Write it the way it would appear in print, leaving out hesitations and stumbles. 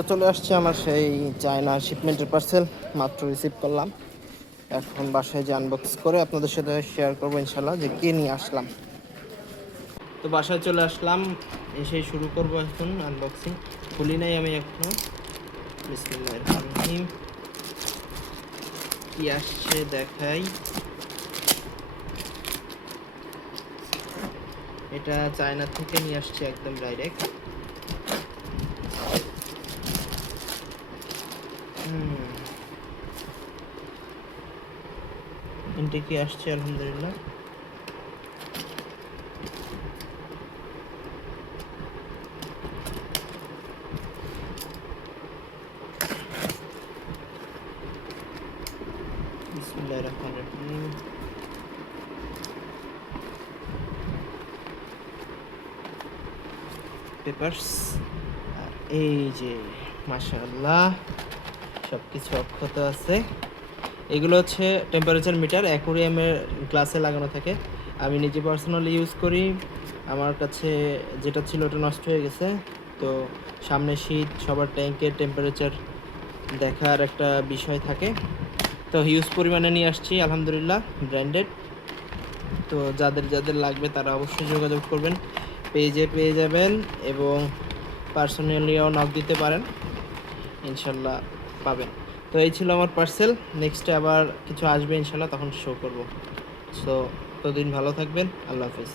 তো চলে আসছে আমার সেই চায়না শিপমেন্টের পার্সেল, মাত্র রিসিভ করলাম। এখন বাসায় যে আনবক্স করে আপনাদের সাথে শেয়ার করবো ইনশাল্লাহ যে কে নিয়ে আসলাম। তো বাসায় চলে আসলাম, এসেই শুরু করব এখন আনবক্সিং। খুলি নাই আমি এখনো। বিসমিল্লাহির রহমানির রহিম। কি আসছে দেখাই। এটা চায়না থেকে নিয়ে আসছে একদম ডাইরেক্ট। ইনটেকে আসছে আলহামদুলিল্লাহ। বিসমিল্লাহির রহমানির রহিম। পেপারস, আর এই যে মাশাআল্লাহ সব কিছু অক্ষত আছে। এগুলো হচ্ছে টেম্পারেচার মিটার, অ্যাকোরিয়ামের গ্লাসে লাগানো থাকে। আমি নিজে পার্সোনালি ইউজ করি। আমার কাছে যেটা ছিল ওটা নষ্ট হয়ে গেছে। তো সামনে শীত, সবার ট্যাঙ্কের টেম্পারেচার দেখার একটা বিষয় থাকে। তো হিউজ পরিমাণে নিয়ে আসছি আলহামদুলিল্লাহ, ব্র্যান্ডেড। তো যাদের যাদের লাগবে তারা অবশ্যই যোগাযোগ করবেন, পেজে পেয়ে যাবেন এবং পার্সোনালিও নক দিতে পারেন, ইনশাল্লাহ পাবেন। তো এই ছিল আমার পার্সেল। নেক্সটে আবার কিছু আসবে ইনশাল্লাহ, তখন শো করব। সো ততদিন ভালো থাকবেন। আল্লাহ হাফিজ।